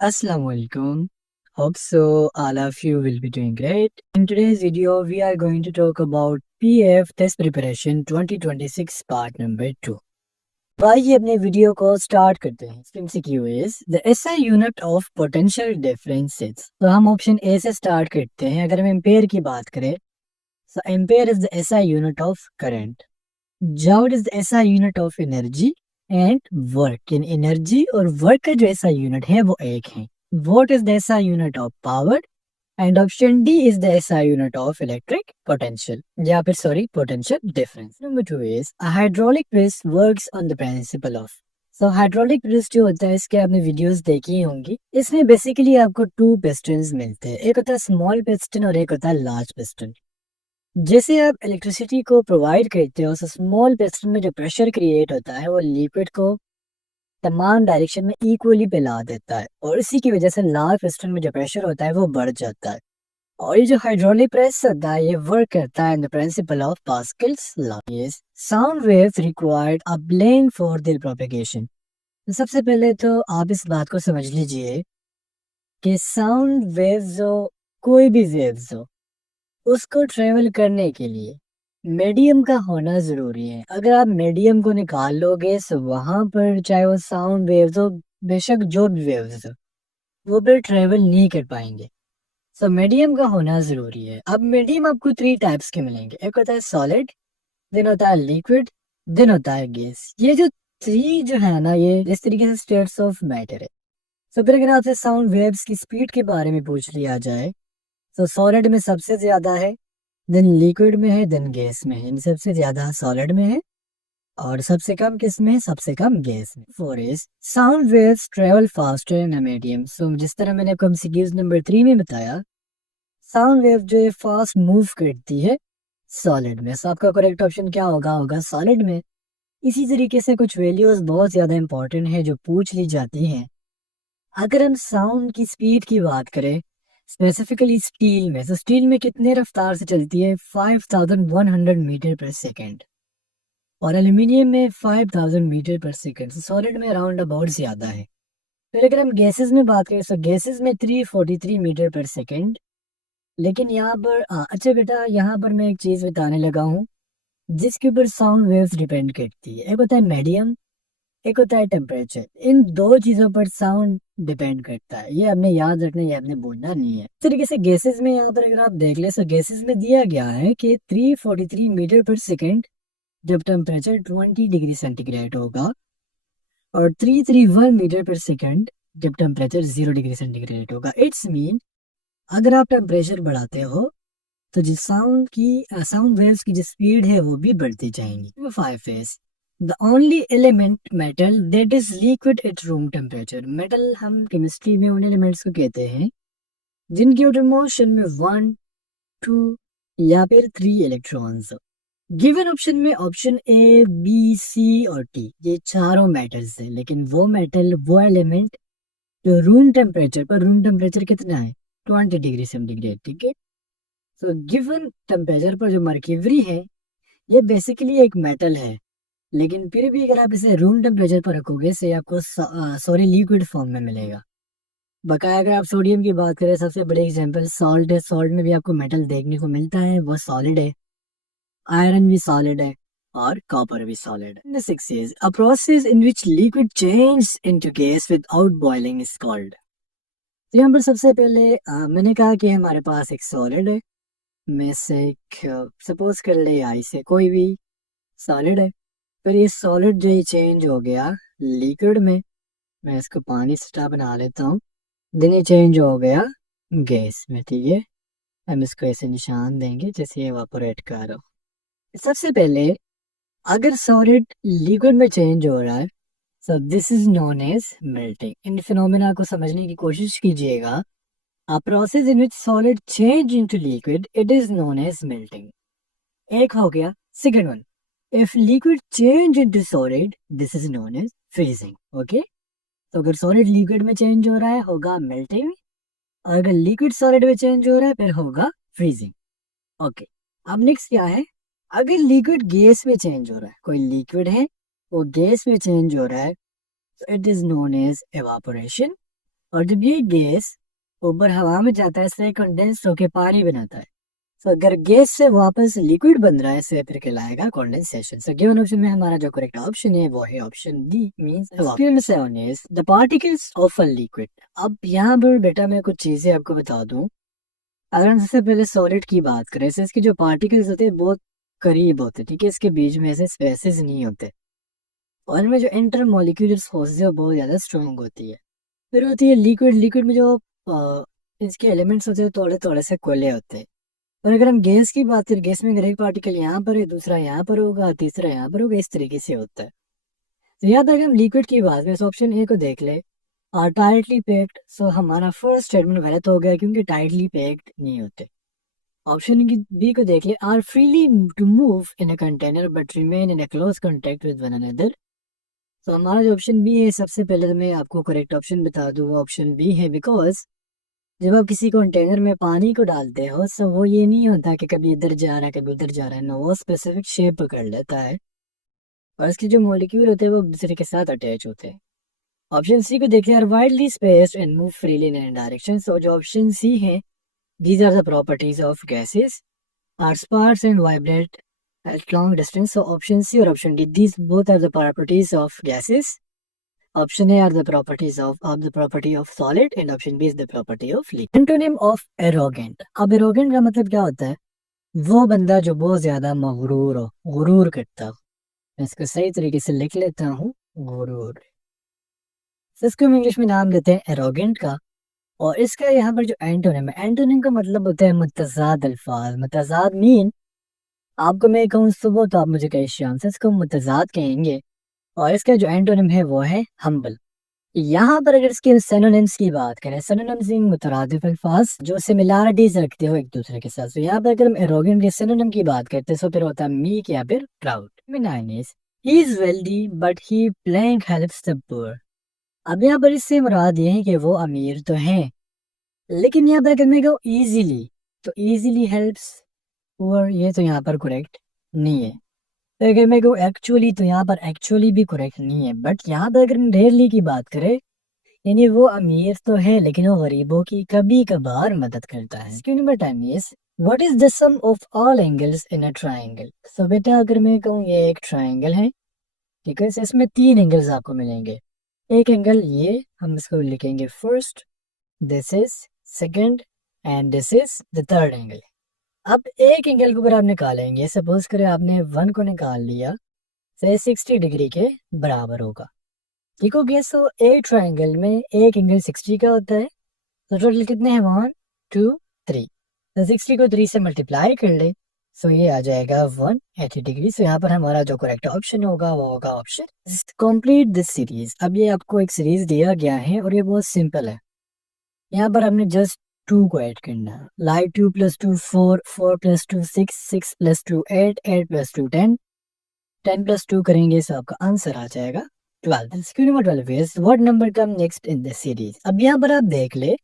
Assalamualaikum. Hope so all of you will be doing great. In today's video, we are going to talk about PF test preparation 2026 part number 2. आइए अपने video को start करते हैं. MCQ is the SI unit of potential differences. तो हम option A से start करते हैं. अगर हम एम्पेयर की बात करें, so ampere is the SI unit of current. Joule is the SI unit of energy and work. In energy और वर्क का जो ऐसा यूनिट है वो एक है. वॉट इज द ऐसा unit of power and option D is the ऐसा यूनिट ऑफ इलेक्ट्रिक पोटेंशियल या फिर sorry potential difference. Number 2 is a hydraulic press works on the principle of. So hydraulic press जो होता है, इसके आपने videos देखी होंगी. इसमें बेसिकली आपको टू पिस्टन्स मिलते हैं. एक होता है स्मॉल पिस्टन और एक होता है लार्ज पिस्टन. जैसे आप इलेक्ट्रिसिटी को प्रोवाइड करते हो, स्मॉल पिस्टन में जो प्रेशर क्रिएट होता है वो लिक्विड को तमाम डायरेक्शन में इक्वली फैला देता है और इसी की वजह से लार्ज पिस्टन में जो प्रेशर होता है वो बढ़ जाता है. और ये जो हाइड्रोलिक प्रेस होता है ये वर्क करता है in the principle of Pascal's law. Sound waves required a plane for their propagation. सबसे पहले तो आप इस बात को समझ लीजिए कि साउंड वेव्स हो, कोई भी वेव्स हो, उसको ट्रेवल करने के लिए मीडियम का होना जरूरी है. अगर आप मीडियम को निकाल लोगे तो वहां पर चाहे वो साउंड वेव्स हो, बेशक जो भी वेव्स हो, वो फिर ट्रेवल नहीं कर पाएंगे. सो मीडियम का होना जरूरी है. अब मीडियम आपको थ्री टाइप्स के मिलेंगे. एक होता है सॉलिड, देन होता है लिक्विड, देन होता है गैस. ये जो थ्री जो है ना, ये इस तरीके से स्टेट्स ऑफ मैटर है. तो फिर अगर आपसे साउंड वेव्स की स्पीड के बारे में पूछ लिया जाए तो सॉलिड में सबसे ज्यादा है, देन लिक्विड में है, देन गैस में है. सबसे ज्यादा सॉलिड में है और सबसे कम किस में, सबसे कम गैस में. Four is sound waves travel faster in a medium. So जिस तरह मैंने आपको MCQs नंबर 3 में बताया, साउंड वेव जो है फास्ट मूव करती है सॉलिड में. सो आपका करेक्ट ऑप्शन क्या होगा, होगा सॉलिड में. इसी तरीके से कुछ वैल्यूज बहुत ज्यादा इंपॉर्टेंट है जो पूछ ली जाती हैं. अगर हम साउंड की स्पीड की बात करें स्पेसिफिकली स्टील में, तो स्टील में कितने रफ्तार से चलती है, 5100 मीटर पर सेकेंड, और एल्यूमिनियम में 5000 मीटर पर सेकेंड. सॉलिड में अराउंड अबाउट ज्यादा है. फिर अगर हम गैसेस में बात करें तो गैसेस में 343 मीटर पर सेकेंड. लेकिन यहाँ पर अच्छा बेटा, यहाँ पर मैं एक चीज बताने लगा हूँ जिसके ऊपर साउंड वेव्स डिपेंड करती है. एक होता है मीडियम, एक होता है टेम्परेचर. इन दो चीजों पर साउंड डिपेंड करता है. ये हमने याद रखना, ये हमने भूलना नहीं है. इस तरीके से गैसेस में यहाँ पर अगर आप देख ले तो गैसेस में दिया गया है कि 343 मीटर पर सेकेंड जब टेम्परेचर 20 डिग्री सेंटीग्रेड होगा, और 331 मीटर पर सेकेंड जब टेम्परेचर 0 डिग्री सेंटीग्रेड होगा. इट्स मीन अगर आप टेम्परेचर बढ़ाते हो तो जो साउंड वेव्स की जो स्पीड है वो भी बढ़ती जाएंगी. 5 is the only element metal that is liquid at room temperature. Metal हम केमिस्ट्री में उन एलिमेंट्स को कहते हैं जिनकी एटॉमिक मोशन में 1, 2 या फिर 3 इलेक्ट्रॉन्स. गिवन ऑप्शन में ऑप्शन ए, बी, सी और टी ये चारों मेटल्स हैं. लेकिन वो मेटल, वो एलिमेंट जो रूम टेम्परेचर पर, रूम टेम्परेचर कितना है, 20 डिग्री सेंटीग्रेड, ठीक है. तो गिवन टेम्परेचर पर जो मर्क्यूरी है ये बेसिकली एक मेटल है. लेकिन फिर भी अगर आप इसे रूम टेम्परेचर पर रखोगे से आपको सॉरी लिक्विड फॉर्म में मिलेगा. बकाया अगर आप सोडियम की बात करें, सबसे बड़े एग्जांपल सॉल्ट है. सॉल्ट में भी आपको मेटल देखने को मिलता है, वो सॉलिड है. आयरन भी सॉलिड है और कॉपर भी सॉलिड है. 6 is a process in which liquid changes into gas without boiling is called. तो यहाँ पर सबसे पहले मैंने कहा कि हमारे पास एक सॉलिड है. में से एक सपोज कर ले आई से कोई भी सॉलिड है. फिर ये सॉलिड जो ये चेंज हो गया लिक्विड में, मैं इसको पानी से बना लेता हूँ. देन ये चेंज हो गया गैस में, ठीक है. हम इसको ऐसे निशान देंगे जैसे ये इवापोरेट कर रहा हो. सबसे पहले अगर सॉलिड लिक्विड में चेंज हो रहा है so this is known as melting. इन फिनोमेना को समझने की कोशिश कीजिएगा. A process in which solid change into liquid, it is known as melting. एक हो गया. Second one, if liquid change into solid, this is known as freezing. Okay? तो अगर solid liquid में change हो रहा है होगा melting, और अगर liquid solid में change हो रहा है फिर होगा freezing. Okay. अब next क्या है, अगर liquid gas में change हो रहा है, कोई liquid है वो gas में change हो रहा है, so it is known as evaporation. और जब ये गैस ऊपर हवा में जाता है इससे कंडेंस होकर पानी बनाता है। तो अगर गैस से वापस लिक्विड बन रहा है इसे फिर कहलाएगा कंडेंसेशन। सो गिवन ऑप्शन में हमारा जो करेक्ट ऑप्शन है वो है option D means experiment 7 is the particles of a liquid. अब यहाँ पर बेटा मैं कुछ चीजें आपको बता दूं। अगर हम सबसे पहले सॉलिड की बात करें तो इसके जो पार्टिकल्स होते हैं बहुत करीब होते हैं, ठीक है, इसके बीच में ऐसे स्पेसेस नहीं होते और इनमें जो इंटर मॉलिक्यूलर फोर्स है वो बहुत ज्यादा स्ट्रॉन्ग होती है। फिर होती है लिक्विड। लिक्विड में जो इसके एलिमेंट्स होते हैं थोड़े थोड़े से कोले होते हैं। और अगर हम गैस की बात करें, गैस में अगर एक पार्टिकल यहाँ पर है, दूसरा यहाँ पर होगा, तीसरा यहाँ पर होगा, इस तरीके से होता है। तो याद अगर हम लिक्विड की बात करें ऑप्शन ए को देख ले, आर टाइटली पैक्ड। सो हमारा फर्स्ट स्टेटमेंट गलत हो गया क्योंकि टाइटली पैक्ड नहीं होते। ऑप्शन बी को देख ले, are freely to move in a container but remain in a close contact with one another. तो हमारा जो ऑप्शन बी है, सबसे पहले तो मैं आपको करेक्ट ऑप्शन बता दूँ, वो ऑप्शन बी है। बिकॉज जब आप किसी कंटेनर में पानी को डालते हो तो वो ये नहीं होता कि कभी इधर जा रहा है कभी उधर जा रहा है ना, वो स्पेसिफिक शेप पकड़ लेता है और इसके जो मॉलिक्यूल होते हैं वो एक दूसरे के साथ अटैच होते हैं। ऑप्शन सी को देखिए, are widely spaced and move freely in any direction. So जो ऑप्शन सी है, these are the properties of gases, are sparse and vibrate at long distance. So option C और option D, these both are the properties of gases. Option A are the properties of the property of solid and option B is the property of liquid. Antonym of arrogant. अब arrogant का मतलब क्या होता है? वो बंदा जो बहुत ज्यादा मगरूर हो, गुरूर करता हो। मैं इसको सही तरीके से लिख लेता हूँ, गुरूर। तो इसको हम इंग्लिश में नाम देते हैं एरोगेंट का। और इसका यहाँ पर जो एंटोनिम है, एंटोनिम का मतलब होता है मुतजाद अल्फाज। मुतजाद मीन आपको मैं कहूँ सुबह तो आप मुझे कहे शाम, से इसको मुतजाद कहेंगे। और इसका जो एंटोनिम है वो है हम्बल। यहाँ पर अगर इसके सिनोनिम्स की बात करें, सिनोनिम्स इन मुतरादिफ अल्फाज जो सिमिलरिटीज रखते हो एक दूसरे के साथ। तो यहाँ पर अगर हम एरोगेंट के सिनोनिम की बात करते हैं तो फिर होता है मीक या फिर proud. He is wealthy but he playing helps the poor. अब यहाँ पर इससे मुराद ये है कि वो अमीर तो हैं लेकिन यहाँ पर अगर मैं कहूँ इजीली, तो इजीली हेल्प्स पुअर, ये तो यहाँ पर करेक्ट नहीं है। तो अगर मैं कहूँ एक्चुअली, तो यहाँ पर एक्चुअली भी करेक्ट नहीं है। बट यहाँ पर अगर रेयरली की बात करें, यानी वो अमीर तो है लेकिन वो गरीबों की कभी कभार मदद करता है। क्यों number 10 is what is the sum of all angles in a triangle. So बेटा अगर मैं कहूँ ये एक ट्रायंगल है, ठीक है, इसमें 3 एंगल्स आपको मिलेंगे। एक एंगल ये हम इसको लिखेंगे first, this is second and this is the third angle. अब एक एंगल को अगर आप निकालेंगे, सपोज करें आपने 1 को निकाल लिया तो 60 डिग्री के बराबर होगा। ठीक हो गया। सो एक ट्रायंगल में एक एंगल 60 का होता है। तो टोटल कितने हैं? 1 2 3। तो 60 को 3 से मल्टीप्लाई कर ले, सो ये आ जाएगा 180 डिग्री। सो यहाँ पर हमारा जो करेक्ट ऑप्शन होगा वो होगा ऑप्शन कंप्लीट दिस सीरीज। अब ये आपको एक सीरीज दिया गया है और ये बहुत सिंपल है। यहाँ पर हमने जस्ट 2 को ऐड करना है। लाइक 2 + 2 4, 4 + 2 6, 6 + 2 8, 8 + 2 10, 10 + 2 करेंगे तो आपका आंसर आ जाएगा 12। Question number 12 is what number come next in this series. अब यहाँ पर आप देख ले,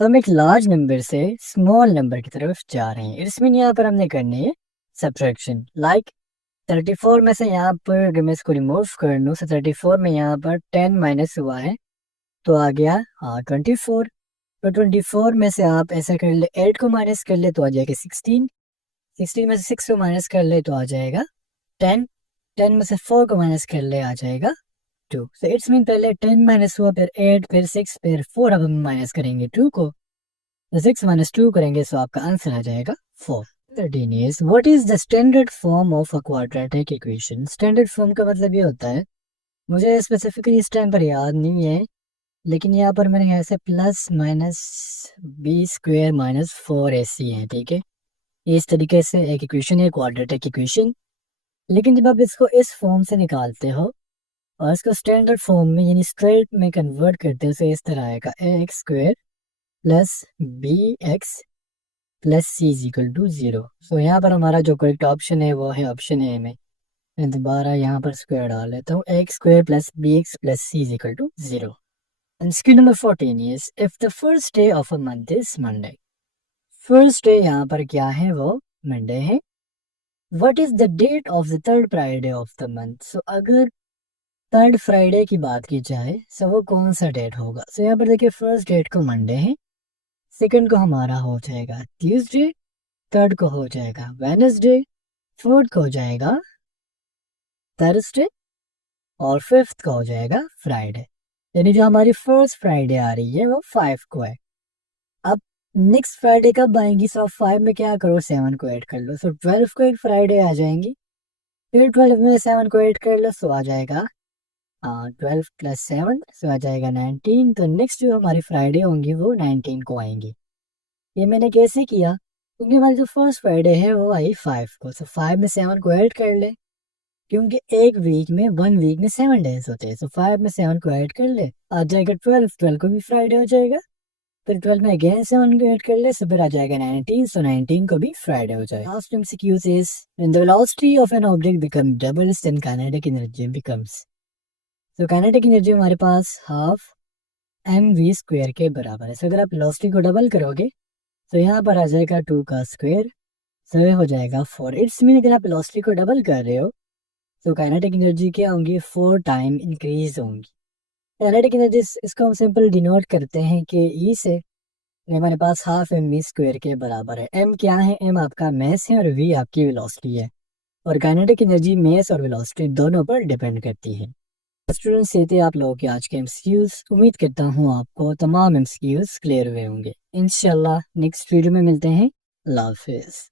तो हम एक लार्ज नंबर से स्मॉल नंबर की तरफ जा रहे हैं। इसमें यहाँ पर हमने करनी है सब्ट्रैक्शन। लाइक 34 में से यहाँ पर अगर मैं इसको रिमूव कर लूँ, तो 34 में यहाँ पर 10 माइनस हुआ है तो आ गया 24। तो 24 में से आप ऐसा कर ले, 8 को माइनस कर ले तो आ जाएगा 16, 16 में से 6 को माइनस कर ले तो आ जाएगा 10, 10 में से 4 को माइनस कर ले आ जाएगा 2। तो इट्स मीन पहले 10 माइनस हुआ, फिर 8, फिर 6, फिर 4। अब हम माइनस करेंगे 2 को, तो 6 माइनस 2 करेंगे तो आपका आंसर आ जाएगा 4। 13 is what is the standard form of a quadratic equation. Standard form का मतलब ये होता है, मुझे स्पेसिफिकली इस टाइम पर याद नहीं है, लेकिन यहाँ पर मैंने ऐसे प्लस माइनस b² - 4ac है, ठीक है। इस तरीके से एक इक्वेशन है क्वाड्रेटिक इक्वेशन। लेकिन जब आप इसको इस फॉर्म से निकालते हो और इसको स्टैंडर्ड फॉर्म में यानी स्ट्रेट में कन्वर्ट करते हो, तो इस तरह आएगा ax² + bx + c = 0। सो यहाँ पर हमारा जो करेक्ट ऑप्शन है वो है ऑप्शन ए में। मैं दोबारा यहाँ पर स्क्वायर डाल लेता हूँ, ax² + bx + c = 0। And skill number 14 is if the first day of a month is Monday. First day यहाँ पर क्या है, वो मंडे है। What is the date of the third Friday of the month? So अगर third Friday की बात की जाए सो वो कौन सा डेट होगा। सो यहाँ पर देखिए फर्स्ट डेट को मंडे है, सेकंड को हमारा हो जाएगा ट्यूसडे, थर्ड को हो जाएगा वेडनेसडे, फोर्थ को हो जाएगा थर्सडे और फिफ्थ को हो जाएगा फ्राइडे। यानी जो हमारी फर्स्ट फ्राइडे आ रही है वो 5 को है। अब नेक्स्ट फ्राइडे कब आएंगी? सो 5 में क्या करो 7 को ऐड कर लो, सो 12 को एक फ्राइडे आ जाएंगी, फिर 12 में 7 को ऐड कर लो, सो आ जाएगा 12 प्लस 7, सो आ जाएगा 19। तो नेक्स्ट जो हमारी फ्राइडे होंगी वो 19 को आएंगी। ये मैंने कैसे किया? क्योंकि हमारी जो फर्स्ट फ्राइडे है वो आई 5 को, सो 5 में 7 को ऐड कर ले, क्योंकि एक वीक में 1 वीक में 7 डेज होते हैं। सो 5 में 7 को ऐड कर ले, आ जाएगा 12, 12 को भी फ्राइडे हो जाएगा, फिर 12 में अगेन 7 को ऐड कर ले, सो फिर आ जाएगा 19, सो 19 को भी फ्राइडे हो जाएगा। Last MCQ is when the velocity of an object become doubles then kinetic energy becomes. तो काइनेटिक एनर्जी हमारे पास हाफ mv² के बराबर है। सो अगर आप वेलोसिटी को डबल करोगे तो यहाँ पर आ जाएगा 2 का स्क्वायर, सो ये हो जाएगा 4। इट्स मीन अगर आप वेलोसिटी को डबल कर रहे हो तो काइनेटिक एनर्जी क्या होंगी? 4 टाइम इंक्रीज होंगी। काइनेटिक एनर्जी इसको हम सिंपल डिनोट करते हैं कि ई से, ये हमारे पास हाफ mv² के बराबर है। m क्या है? m आपका मास है और v आपकी वेलोसिटी है, और काइनेटिक एनर्जी मास और वेलोसिटी दोनों पर डिपेंड करती है। स्टूडेंट्स, ये थे आप लोगों के आज के एमसीक्यूज। उम्मीद करता हूँ आपको तमाम एमसीक्यूज क्लियर हुए होंगे। इंशाल्लाह नेक्स्ट वीडियो में मिलते हैं। अल्लाह हाफिज़।